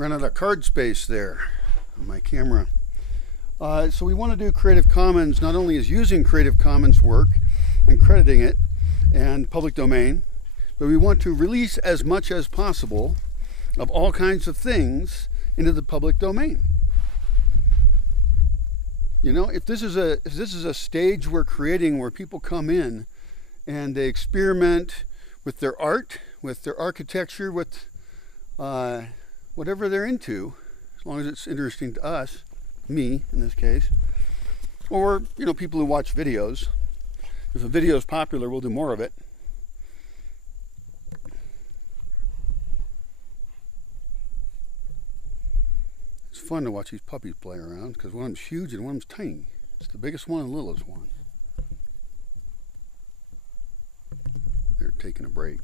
Run out of card space there on my camera. So we want to do Creative Commons not only as using Creative Commons work and crediting it and public domain, but we want to release as much as possible of all kinds of things into the public domain. You know, if this is a stage we're creating where people come in and they experiment with their art, with their architecture, with whatever they're into, as long as it's interesting to us, me in this case, or you know, people who watch videos. If a video is popular, we'll do more of it. It's fun to watch these puppies play around because one of them's huge and one of them's tiny. It's the biggest one and the littlest one. They're taking a break.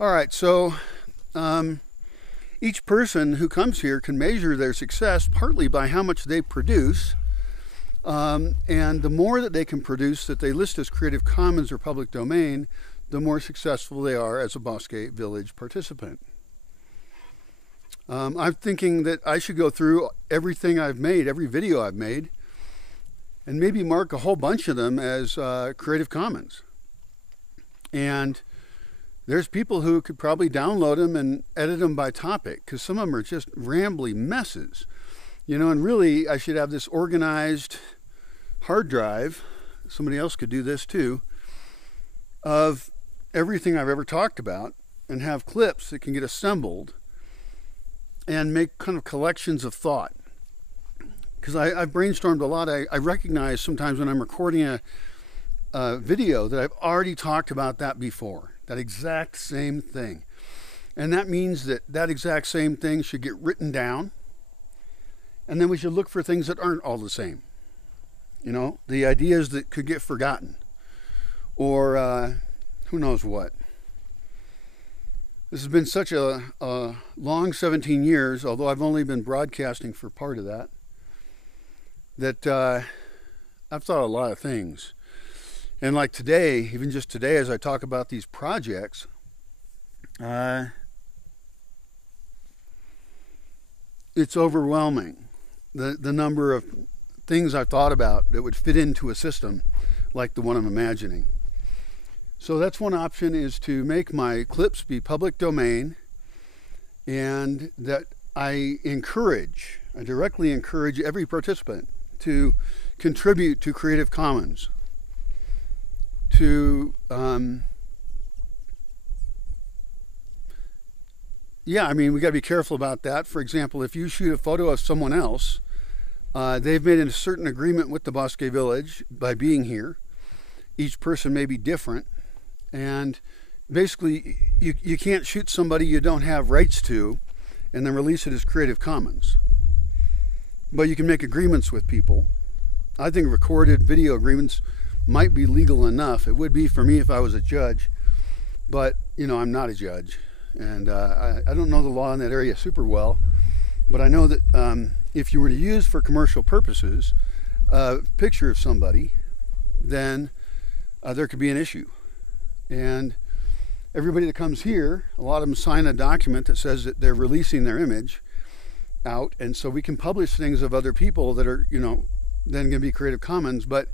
All right, so each person who comes here can measure their success partly by how much they produce, and the more that they can produce that they list as Creative Commons or public domain, the more successful they are as a Bosque Village participant. I'm thinking that I should go through everything I've made, every video I've made, and maybe mark a whole bunch of them as Creative Commons. And there's people who could probably download them and edit them by topic, because some of them are just rambly messes. You know, and really I should have this organized hard drive, somebody else could do this too, of everything I've ever talked about, and have clips that can get assembled and make kind of collections of thought. Because I've brainstormed a lot. I recognize sometimes when I'm recording a video that I've already talked about that before. That exact same thing. And that means that that exact same thing should get written down. And then we should look for things that aren't all the same. You know, the ideas that could get forgotten. Or who knows what. This has been such a long 17 years, although I've only been broadcasting for part of that, that I've thought a lot of things. And like today, even just today as I talk about these projects, it's overwhelming, the number of things I've thought about that would fit into a system like the one I'm imagining. So that's one option, is to make my clips be public domain, and that I directly encourage every participant to contribute to Creative Commons. Yeah, I mean, we got to be careful about that. For example, if you shoot a photo of someone else, they've made a certain agreement with the Bosque Village by being here. Each person may be different, and basically you can't shoot somebody you don't have rights to and then release it as Creative Commons. But you can make agreements with people. I think recorded video agreements might be legal enough. It would be for me if I was a judge, but you know, I'm not a judge, and I don't know the law in that area super well, but I know that if you were to use for commercial purposes a picture of somebody, then there could be an issue. And everybody that comes here, a lot of them sign a document that says that they're releasing their image out, and so we can publish things of other people that are, you know, then going to be Creative Commons, but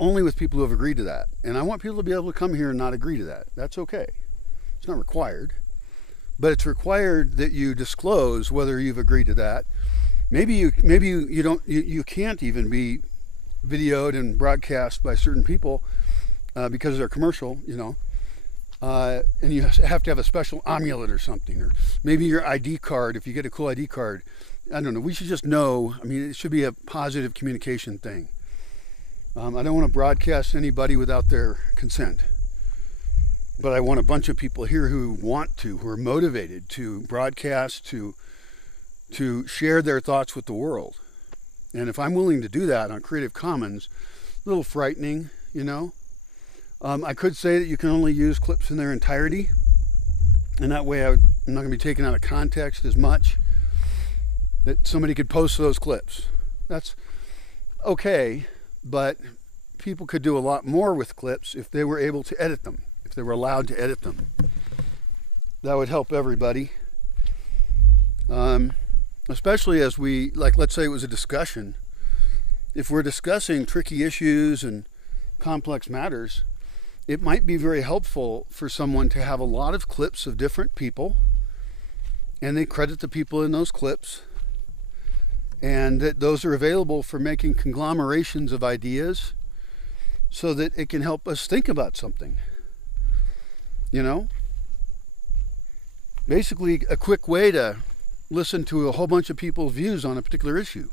only with people who have agreed to that. And I want people to be able to come here and not agree to that. That's okay. It's not required, but it's required that you disclose whether you've agreed to that. Maybe you can't even be videoed and broadcast by certain people because they're commercial, you know, and you have to have a special amulet or something, or maybe your ID card, if you get a cool ID card. I don't know. We should just know. I mean, it should be a positive communication thing. I don't want to broadcast anybody without their consent, but I want a bunch of people here who want to, who are motivated to broadcast, to share their thoughts with the world. And if I'm willing to do that on Creative Commons, a little frightening, you know. I could say that you can only use clips in their entirety, and that way I'm not going to be taken out of context as much, that somebody could post those clips. That's okay, but people could do a lot more with clips if they were able to edit them, if they were allowed to edit them. That would help everybody. Especially as we, like, let's say it was a discussion. If we're discussing tricky issues and complex matters, it might be very helpful for someone to have a lot of clips of different people, and they credit the people in those clips, and that those are available for making conglomerations of ideas so that it can help us think about something. You know? Basically, a quick way to listen to a whole bunch of people's views on a particular issue.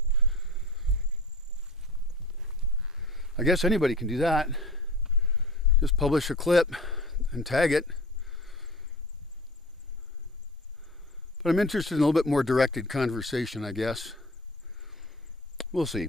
I guess anybody can do that. Just publish a clip and tag it. But I'm interested in a little bit more directed conversation, I guess. We'll see.